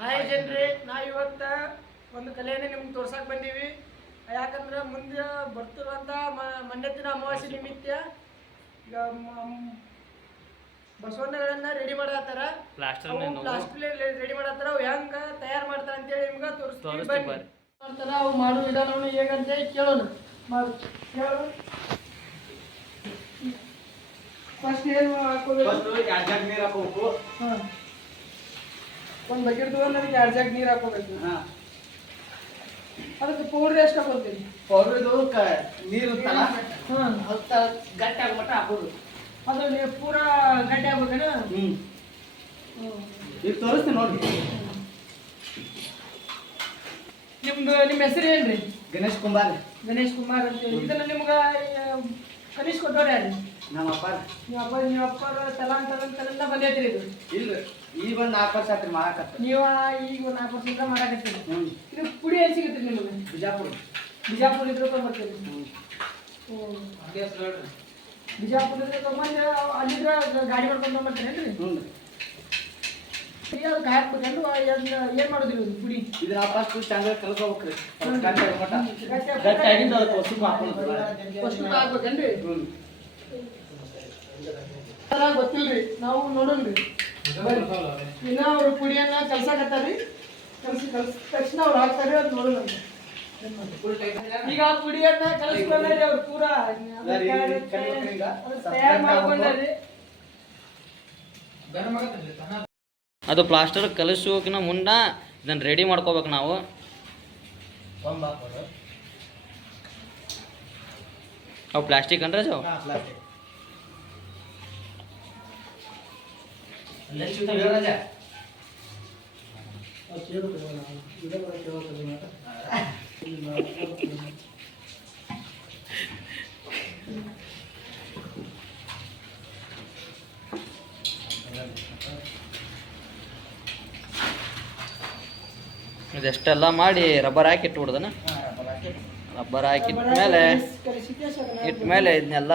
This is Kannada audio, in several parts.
ಹಾಯ್ ಜನ್ರಿ ನಾ ಇವತ್ತ ಒಂದು ಕಲೆಯನ್ನು ನಿಮ್ಗೆ ತೋರ್ಸಕ್ ಬಂದೀವಿ. ಯಾಕಂದ್ರೆ ಮುಂದೆ ಬರ್ತಿರುವಂಥ ಮಂಡ್ಯತಿನ ಅಮಾವಾಸ್ಯೆ ನಿಮಿತ್ತ ಈಗ ಬಸವಣ್ಣಗಳನ್ನ ರೆಡಿ ಮಾಡತ್ತಾರ. ಪ್ಲಾಸ್ಟರ್ ರೆಡಿ ಮಾಡತ್ತಾರ. ಅವು ಹೆಂಗ ತಯಾರು ಮಾಡ್ತಾರ ಅಂತೇಳಿ ನಿಮ್ಗೆ ತೋರಿಸ್ತೀವಿ. ಮಾಡ್ತಾರ ಅವು ಮಾಡೋ ವಿಧಾನವನ್ನು ಹೇಗಂತ ಕೇಳೋಣ. ಮಾಡು ಹೇಳು ಫಸ್ಟ್ ಏನು ಹಾಕೋಬೇಕು ನೀರು ಹಾಕೋಬೇಕು? ಹಾಂ. ಒಂದು ಬಕೆಟ್ ತಗೊಂಡು ಅದಕ್ಕೆ ಎರಡು ಜಾಗ ನೀರು ಹಾಕೋಬೇಕು ಅದಕ್ಕೆ ಪೌಡ್ರ್ ಎಷ್ಟು ಹಾಕೋತೀನಿ ಪೌಡ್ರದು ನೀರು ಇರುತ್ತಲ್ಲ? ಹಾಂ. ಹೊತ್ತ ಗಟ್ಟಿ ಆಗ್ಬಿಟ್ಟು ಹಾಕೋದು ಅದ್ರಲ್ಲಿ ನೀವು ಪೂರಾ ಗಟ್ಟಿ ಆಗ್ಬೇಕೇನ? ಹ್ಮ್. ಹ್ಞೂ ಈಗ ತೋರಿಸ್ತೀನಿ ನೋಡಿ ನಿಮ್ದು ನಿಮ್ಮ ಹೆಸರು ಏನ್ರಿ ಗಣೇಶ್ ಕುಮಾರ್ ಗಣೇಶ್ ಕುಮಾರ್ ಅಂತೇಳಿ ಇದನ್ನ ನಿಮ್ಗೆ ಕೊಟ್ಟವ್ರು ಯಾರು? ನಮ್ಮ ಅಪ್ಪ ನಿಮ್ಮ ಅಪ್ಪ ನಿಮ್ಮ ಅಪ್ಪರ ತಲಾಂತರಂತರಿಂದ ಬಂದೈತ್ರಿ ಇದು? ಇಲ್ರಿ. ಈಗ ಒಂದು ನಾಲ್ಕು ವರ್ಷ ಆತ್ರಿ ಮಾಡಾಕತ್ತ. ನೀವು ಈಗ ಒಂದು ನಾಲ್ಕು ವರ್ಷದಿಂದ ಮಾಡಾಕತ್ತೀರಿ? ಇದು ಪುಡಿ ಎಲ್ಲಿ ಸಿಗುತ್ತೆ ನಿಮಗೆ? ಬಿಜಾಪುರ. ಬಿಜಾಪುರ ಇದ್ರೆ ಬರ್ತೀರಿ ಹ್ಮ್ ಹೇಳ್ರಿ. ಬಿಜಾಪುರ ಇದ್ರೆ ತಗೊಂಡು ಅಲ್ಲಿದ್ರೆ ಗಾಡಿ ಮಾಡ್ಕೊಂಡು ಬರ್ತೀರೇನ್ರಿ ಹ್ಞೂ ಈಗ ಅದಕ್ಕೆ ಹಾಕ್ಬೇಕಂಡು ಏನು ಇದು ಪುಡಿ? ಇದು ನಾವು ಫಸ್ಟ್ ಚಂದ ಕಲ್ಕೋಬೇಕ್ರಿ ಅದು ಅದಕ್ಕೆ ಅದ್ರ ಗೊತ್ತಿಲ್ರಿ. ನಾವು ನೋಡೋಣ್ರಿ ಇನ್ನ ಅವ್ರು ಪುಡಿಯನ್ನ ಕಲ್ಸಕತ್ತಾರಿ ಕಲ್ಸಿ ಕಲ್ಸ ತಕ್ಷಣ ಅವ್ರು ಹಾಕ್ತಾರೆ ಅದು ನೋಡೋಣ ಈಗ ಆ ಪುಡಿಯನ್ನ ಕಲಿಸ್ಕೊಂಡ್ರಿ ಅವ್ರು ಪೂರ ತಯಾರು ಮಾಡ್ಕೊಂಡ್ರಿ ಅದು ಪ್ಲಾಸ್ಟರ್ ಕಲಿಸೋಕಿನ ಮುನ್ನ ಇದನ್ನು ರೆಡಿ ಮಾಡ್ಕೋಬೇಕು ನಾವು. ಅವು ಪ್ಲಾಸ್ಟಿಕ್ ಅಂದ್ರೆ ಅವು ಇದೆಷ್ಟೆಲ್ಲ ಮಾಡಿ ರಬ್ಬರ್ ಹಾಕಿ ಇಟ್ಟು ಬಿಡ್ದನ ರಬ್ಬರ್ ಹಾಕಿ. ಮೇಲೆ ಇಟ್ಟ ಮೇಲೆ ಇದನ್ನೆಲ್ಲ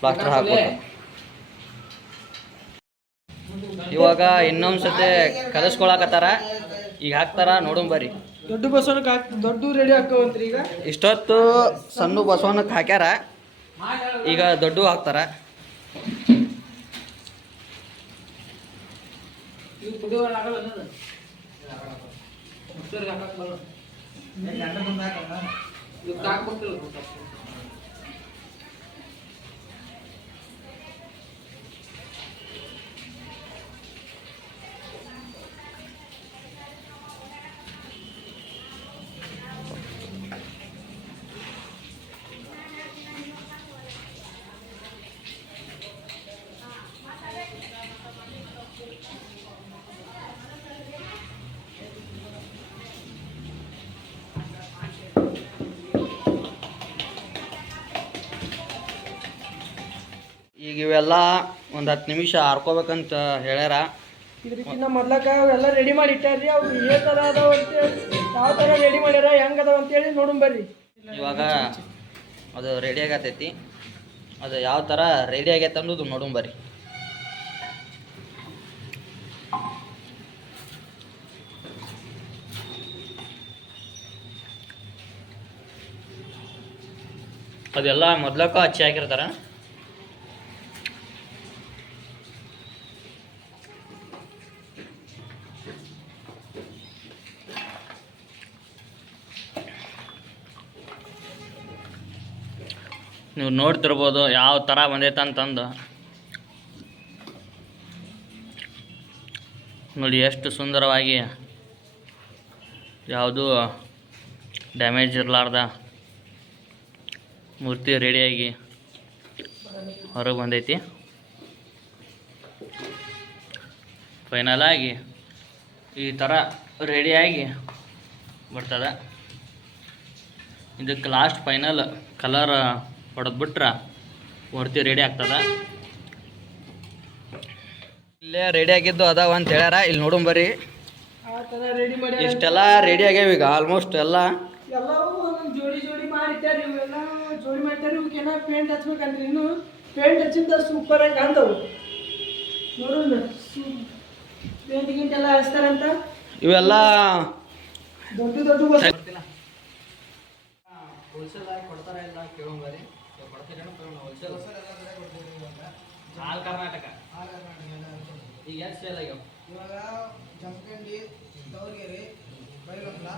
ಪ್ಲಾಸ್ಟರ್ ಹಾಕ್ಬೇಕು. ಇವಾಗ ಇನ್ನೊಂದು ಸತಿ ಕಲಿಸ್ಕೊಳಕತ್ತಾರ. ಈಗ ಹಾಕ್ತಾರ ನೋಡೋಣ ಬರ್ರಿ. ದೊಡ್ಡ ಬಸವನಕ್ಕೆ ಹಾಕ್ ದೊಡ್ಡ ರೆಡಿ ಹಾಕೋವಂತ್ರಿ ಈಗ. ಇಷ್ಟೊತ್ತು ಸಣ್ಣ ಬಸವನಕ್ಕೆ ಹಾಕ್ಯಾರ. ಈಗ ದೊಡ್ಡ ಹಾಕ್ತಾರ. ಇವೆಲ್ಲ ಒಂದು ಹತ್ತು ನಿಮಿಷ ಹಾರ್ಕೋಬೇಕಂತ ಹೇಳ್ಯಾರ. ಇದಕ್ಕಿಂತ ಮೊದ್ಲಕ್ಕ ಅವೆಲ್ಲ ರೆಡಿ ಮಾಡಿ ಇಟ್ಟಾರ್ರಿ ಅವ್ರು ಏ ಥರ ಅದಾವ ಅಂತೇಳಿ ಯಾವ ಥರ ರೆಡಿ ಮಾಡ್ಯಾರ ಹೆಂಗ್ ಅದಾವ ಅಂತೇಳಿ ನೋಡೋಣ ಬರ್ರಿ. ಇವಾಗ ಅದು ರೆಡಿ ಆಗತೈತಿ. ಅದು ಯಾವ ಥರ ರೆಡಿ ಆಗೈತೆ ಅನ್ನೋದು ನೋಡೋಣ ಬರ್ರಿ. ಅದೆಲ್ಲ ಮೊದ್ಲಕ್ಕ ಹಚ್ಚಿ ಹಾಕಿರ್ತಾರ. ನೀವು ನೋಡ್ತಿರ್ಬೋದು ಯಾವ ಥರ ಬಂದೈತೆ ಅಂತಂದು. ನೋಡಿ ಎಷ್ಟು ಸುಂದರವಾಗಿ ಯಾವುದೂ ಡ್ಯಾಮೇಜ್ ಇರಲಾರ್ದ ಮೂರ್ತಿ ರೆಡಿಯಾಗಿ ಹೊರಗೆ ಬಂದೈತಿ. ಫೈನಲ್ ಆಗಿ ಈ ಥರ ರೆಡಿಯಾಗಿ ಬರ್ತದೆ. ಇದಕ್ಕೆ ಲಾಸ್ಟ್ ಫೈನಲ್ ಕಲರ್ ಹೊಡೆದ್ಬಿಟ್ರೆ ಹೊಡ್ತಿ ರೆಡಿ ಆಗ್ತದ? ಇಲ್ಲೇ ರೆಡಿ ಆಗಿದ್ದು ಅದಾವ ಅಂತ ಹೇಳ್ಯಾರ. ಇಲ್ಲಿ ನೋಡೋಣ ಬರ್ರಿ. ಇಷ್ಟೆಲ್ಲ ರೆಡಿ ಆಗ್ಯಾವ ಈಗ ಆಲ್ಮೋಸ್ಟ್ ಎಲ್ಲ. ಎಲ್ಲವೂ ಒಂದೊಂದು ಜೋಡಿ ಜೋಡಿ ಮಾಡಿಟ್ಟಾರಿ ಇವೆಲ್ಲ ಜೋಡಿ ಮಾಡ್ತಾರೆ ಇವಕ್ಕೆಲ್ಲ ಪೇಂಟ್ ಹಚ್ಬೇಕಂದ್ರೆ ಇನ್ನು ಪೇಂಟ್ ಹಚ್ಚಿಂದ ಸೂಪರ್ ಆಗಿ ಕಾಣ್ತಾವು. ನೋಡೋಣ ಪೇಂಟ್ ಗಿಂಟ್ ಎಲ್ಲ ಹಚ್ತಾರಂತ. ಇವೆಲ್ಲ ದೊಡ್ಡ ದೊಡ್ಡ ಹೋಲ್ಸೇಲ್ ಆಗಿ ಕೊಡ್ತಾರ ಇಲ್ಲ ಕೇಳೋಂಬರಿ ಆಲ್ ಕರ್ನಾಟಕ ಈಗ ಎಷ್ಟು ಸೇಲ್ ಆಗ್ಯಾವ ಇವಾಗ ಜಮಖಂಡಿ ದೌರ್ಗೆರಿ ಬೈಲೊಂಗ್ಲ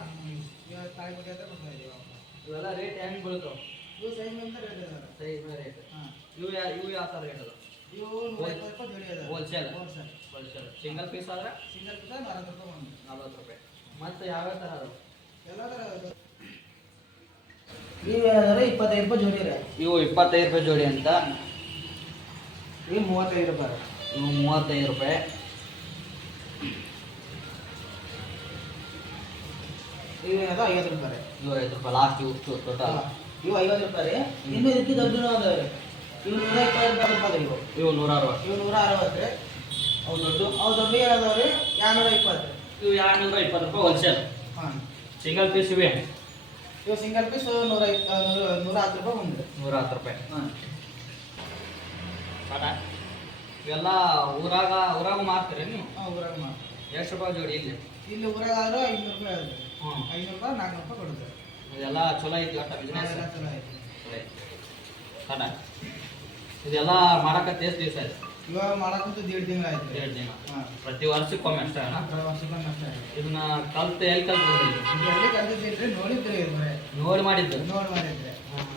ಇವಾಗ ತಾಳಿಕೋಟೆ ಹತ್ರ ಬರ್ತಾ ಇದೀವಿ. ಇವೆಲ್ಲ ರೇಟ್ ಹೆಂಗೆ ಬೀಳ್ತಾವ ಇವು ಸೈಜ್ ಮೇಲೆ ರೇಟ್ ಇದಾವೆ ಸೈಜ್ ರೇಟ್ ಹಾಂ ಇವು ಯಾ ಇವು ಯಾವ ಥರ ರೇಟ್ ಅದ ಇವು ನೂರ ಇಪ್ಪತ್ತು ರೂಪಾಯಿ ಜೋಡಿ ಇದಾವೆ wholesale wholesale wholesale single piece ಆದ್ರೆ ಸಿಂಗಲ್ ಪೀಸ್ ನಲ್ವತ್ತು ರೂಪಾಯಿ. ಒಂದು ನಲ್ವತ್ತು ರೂಪಾಯಿ ಮತ್ತು ಯಾವ್ಯಾವ ಥರ ಅದಾವ ಎಲ್ಲ ಥರ ಇವು ಏನಾದ್ರೆ ಇಪ್ಪತ್ತೈದು ರೂಪಾಯಿ ಜೋಡಿ ಇವು ಇಪ್ಪತ್ತೈದು ರೂಪಾಯಿ ಜೋಡಿ ಅಂತ. ಇವು ಮೂವತ್ತೈದು ರೂಪಾಯಿ ಇವು ಮೂವತ್ತೈದು ರೂಪಾಯಿ. ಐವತ್ತು ರೂಪಾಯಿ ಇವು ಐದು ರೂಪಾಯಿ ಲಾಸ್ಟ್ ಇವು ಟೋಟಲ್ ಇವು ಐವತ್ತು ರೂಪಾಯಿ ಇನ್ನು ಇದಕ್ಕೆ ದೊಡ್ಡ ಅದಾವೆ ಇವು ನೂರ ಇಪ್ಪತ್ತು ರೂಪಾಯಿ ಇವು. ಇವು ನೂರ ಅರವತ್ತು ಇವು ನೂರ ಅರವತ್ತು ರೀ. ಅವು ದೊಡ್ಡ ಅವು ದೊಡ್ಡ ಏನದಾವ ರೀ? ಎರಡ್ನೂರ ಇಪ್ಪತ್ತು ಇವು ಎರಡ್ನೂರ ಇಪ್ಪತ್ತು ರೂಪಾಯಿ ಹೋಲ್ಸೇಲ್ ಹಾಂ. ಸಿಂಗಲ್ ಪೀಸ್ ಇವೆ. ಇವು ಸಿಂಗಲ್ ಪೀಸ್ ನೂರ ನೂರ ಹತ್ತು ರೂಪಾಯಿ ಒಂದು ನೂರ ಹತ್ತು ರೂಪಾಯಿ. ಹಾಂ. ಇವೆಲ್ಲ ಊರಾಗ ಊರಾಗ ಮಾರ್ತೀರಿ ನೀವು? ಹಾಂ ಊರಾಗ ಮಾಡಿ ಎಷ್ಟು ರೂಪಾಯಿ ಜೋಡಿ ಇಲ್ಲಿ? ಇಲ್ಲಿ ಊರಾಗ ಆದ್ರೆ ಐನೂರು ರೂಪಾಯಿ ಆಗುತ್ತೆ. ಹ್ಞೂ ಐನೂರು ರೂಪಾಯಿ ನಾಲ್ಕು ರೂಪಾಯಿ ಕೊಡುತ್ತೆ. ಇದೆಲ್ಲ ಚಲೋ ಐತಿ ಒಟ್ಟ ಬಿಸ್ನೆಸ್ ಚಲೋ ಐತಿ. ಕಡ ಇದೆಲ್ಲ ಮಾಡಕ್ಕೆ ಎಷ್ಟು ದಿವಸ ಆಯ್ತು ಇವಾಗ ಮಾಡಕ್ಕಂತೂ ದೇಡ್ ತಿಂಗಳು ಆಯ್ತು. ಎರಡು ದಿನ ಹಾಂ. ಪ್ರತಿ ವರ್ಷಕ್ಕೊಮ್ಮೆ ಅಷ್ಟೇ ಅಣ್ಣ ವರ್ಷಕ್ಕೊಂದು ಅಷ್ಟೇ ಇದನ್ನ ಕಲ್ತು ಎಲ್ಲಿ ಕಲ್ತು ಎಲ್ಲಿ ಕಲ್ತಿದ್ದೀರಿ? ನೋಡಿದ್ರಿ ನೋಡಿ ಮಾಡಿದ್ದು? ನೋಡಿ ಮಾಡಿದ್ರೆ.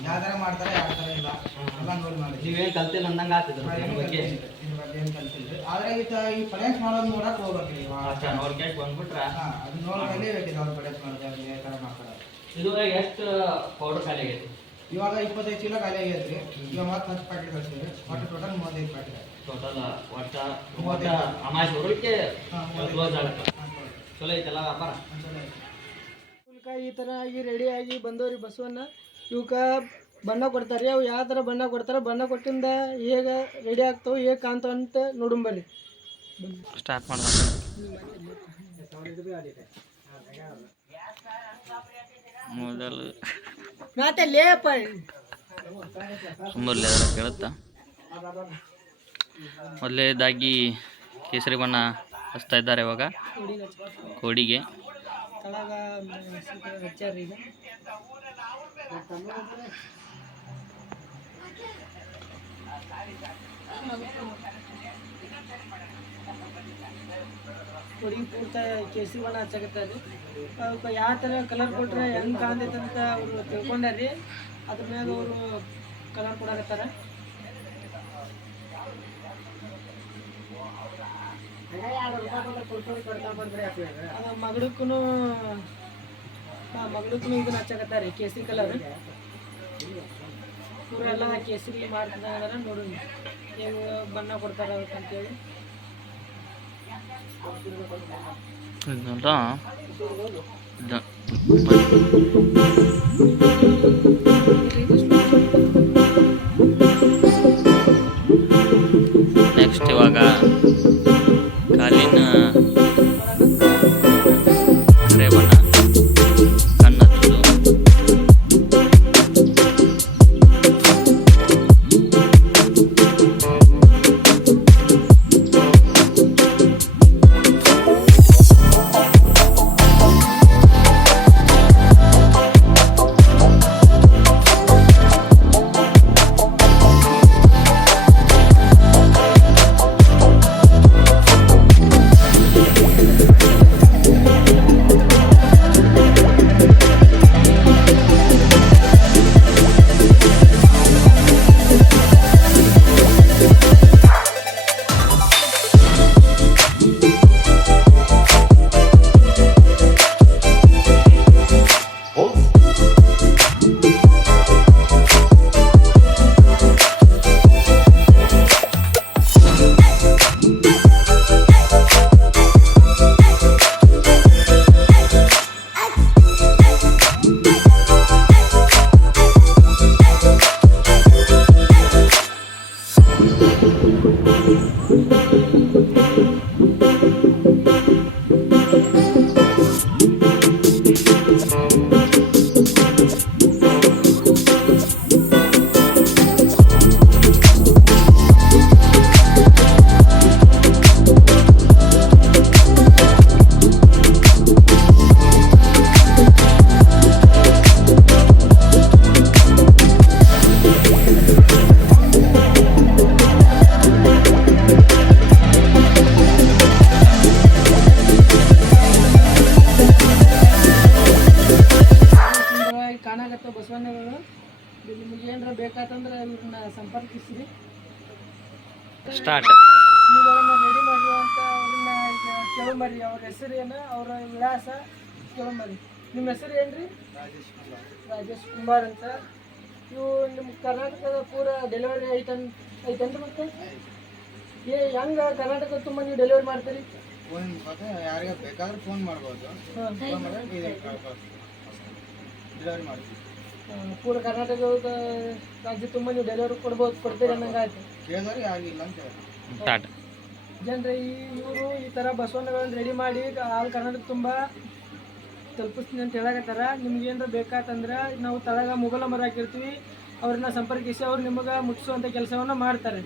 ಯಾವ ಥರ ಮಾಡ್ತಾರೆ ಯಾವ ಥರ ಇಲ್ಲ. ಎಲ್ಲ ನೋಡಿ ನೀವು ನೀವೇನು ಕಲ್ತಿಲ್ಲ ಅಂದಂಗ ಆಗ್ತಿದ್ರು ಇದ್ರ ಬಗ್ಗೆ? ಇದ್ರ ಬಗ್ಗೆ ಏನು ಕಲ್ತಿದ್ರು ಆದ್ರೆ ಈ ತ- ಈ ಫೈನಾನ್ಸ್ ಮಾಡೋದು ನೋಡಕ್ ಹೋಗ್ಬೇಕ್ರಿ ಇವಾಗ. ಅಷ್ಟೇ ನೋಡ್ಕೊಂಡು ಬಂದ್ಬಿಟ್ರೆ? ಹಾಂ ಅದು ನೋಡ್ಮೇಲೆ ಬೇಕಿದೆ ಅವ್ರು ಫೈನಾನ್ಸ್ ಮಾಡೋದು ಯಾವ ಥರ ಮಾಡ್ತಾರೆ. ಇದು ಎಷ್ಟು ಪೌಡರ್ ಖಾಲಿ ಆಗೈತಿ ಇವಾಗ ಇಪ್ಪತ್ತೈದು ಚೀಲ ಖಾಲಿ ಆಗೈತೆ ರೀ ಇವಾಗ ಮತ್ತೆ ಹತ್ತು ಪ್ಯಾಕೆಟ್ ಕಳ್ಸಿದ್ರಿ. ಒಟ್ಟು ಟೋಟಲ್ ಮೂವತ್ತೈದು ಪ್ಯಾಕೆಟ್ ಟೋಟಲ್ ಒಟ್ಟ ಒಟ್ಟ. ಅಮಾಶ್ ಹೊರಕ್ಕೆ ಕ್ಲೋಸ್ ಆಗುತ್ತೆ ಚಲೋ ಐತಲ್ಲ ವ್ಯಾಪಾರ? ಈ ಥರ ಆಗಿ ರೆಡಿ ಆಗಿ ಬಂದವ್ರಿ ಬಸವನ್ನ ಇವಕ್ಕ ಬಣ್ಣ ಕೊಡ್ತಾರೆ. ಅವು ಯಾವ ಥರ ಬಣ್ಣ ಕೊಡ್ತಾರೆ ಬಣ್ಣ ಕೊಟ್ಟಿಂದ ಹೇಗೆ ರೆಡಿ ಆಗ್ತಾವೆ ಹೇಗೆ ಕಾಣ್ತಾವ ಅಂತ ನೋಡುಂಬರ್ರಿ ಸ್ಟಾರ್ಟ್ ಮಾಡ್ಬೇಕು. ಮೊದಲು. ಮತ್ತೆ ಲೇಪ ಕೇಳುತ್ತಾ? ಮೊದಲೇದಾಗಿ ಕೇಸರಿ ಬಣ್ಣ ಹಚ್ತಾ ಇದ್ದಾರೆ ಇವಾಗ. ಕೋಡಿಗೆ. ಕೊಡಿ ಪೂರ್ತ ಕೇಸರಿ ಬಣ್ಣ ಹಚ್ಚಾಕತ್ತಾರೆ ಅವಕ್ಕೆ ಯಾವ ಥರ ಕಲರ್ ಕೊಟ್ಟರೆ ಹೆಂಗೆ ಕಾಣ್ತೈತೆ ಅಂತ ಅವರು ತಿಳ್ಕೊಂಡಾರ್ರಿ ಅದ್ರ ಮ್ಯಾಗ ಅವರು ಕಲರ್ ಕೊಡಕತ್ತಾರ. ಮಗಳಕ್ಕೂ ಮಗಳಕ್ಕೂ ಇದನ್ನ ಹಚ್ಚಕತ್ತಾರ ಕೇಸರಿ ಕಲರ್ ಇವರೆಲ್ಲ ಕೇಸರಿ ಮಾಡ್ತಿದ್ದಾರ ನೋಡೋಣ ಹೆಂಗೆ ಬಣ್ಣ ಕೊಡ್ತಾರ ಅದಕ್ಕಂತೇಳಿ ಇದೆಲ್ಲ ಸ್ಟಾರ್ಟ್ ನೀವು ಅವ್ರನ್ನ ರೆಡಿ ಮಾಡಿರುವಂಥ ಅವ್ರನ್ನ ಈಗ ಕೇಳಂಬರ್ರಿ ಅವ್ರ ಹೆಸರು ಏನು? ಅವರ ವಿಳಾಸ ಕೇಳಂಬರ್ರಿ ನಿಮ್ಮ ಹೆಸರು ಏನ್ರಿ? ರಾಜೇಶ್ ಕುಮಾರ್. ರಾಜೇಶ್ ಕುಮಾರ್ ಅಂತ. ಇವು ನಿಮ್ಮ ಕರ್ನಾಟಕದ ಪೂರ ಡೆಲಿವರಿ ಐಟಮ್ ಐತೇನ್ರಿ ಮತ್ತೆ? ಏ ಹೆಂಗೆ ಕರ್ನಾಟಕ ತುಂಬ ನೀವು ಡೆಲಿವರಿ ಮಾಡ್ತೀರಿ? ಫೋನ್ ಮುಖಾಂತರ ಯಾರಿಗೆ ಬೇಕಾದ್ರೆ ಫೋನ್ ಮಾಡ್ಬೋದು. ಡೆಲಿವರಿ ಮಾಡ್ತೀವಿ. ಪೂರ ಕರ್ನಾಟಕದ ರಾಜ್ಯ ತುಂಬ ನೀವು ಡೆಲಿವರಿ ಕೊಡ್ಬೋದು ಕೊಡ್ತೀರಿ ಅನ್ನಂಗೆ ಆಯ್ತು. ಕೇಳಿದವ್ರಿಗೆ ಯಾರಿಗೂ ಅಂತ ಹೇಳಿ. ಸ್ಟಾರ್ಟ್ ಜನರೇ ಈ ಇವರು ಈ ಥರ ಬಸವಣ್ಣಗಳನ್ನ ರೆಡಿ ಮಾಡಿ ಆಲ್ ಕರ್ನಾಟಕ ತುಂಬ ತಲುಪಿಸ್ತೀನಿ ಅಂತ ಹೇಳಕತ್ತಾರ. ನಿಮ್ಗೆ ಏನಾರ ಬೇಕಾತಂದ್ರೆ ನಾವು ತಳಗ ಮೊಬೈಲ್ ನಂಬರ್ ಹಾಕಿರ್ತೀವಿ. ಅವ್ರನ್ನ ಸಂಪರ್ಕಿಸಿ ಅವ್ರು ನಿಮಗೆ ಮುಟ್ಟಿಸುವಂಥ ಕೆಲಸವನ್ನು ಮಾಡ್ತಾರೆ.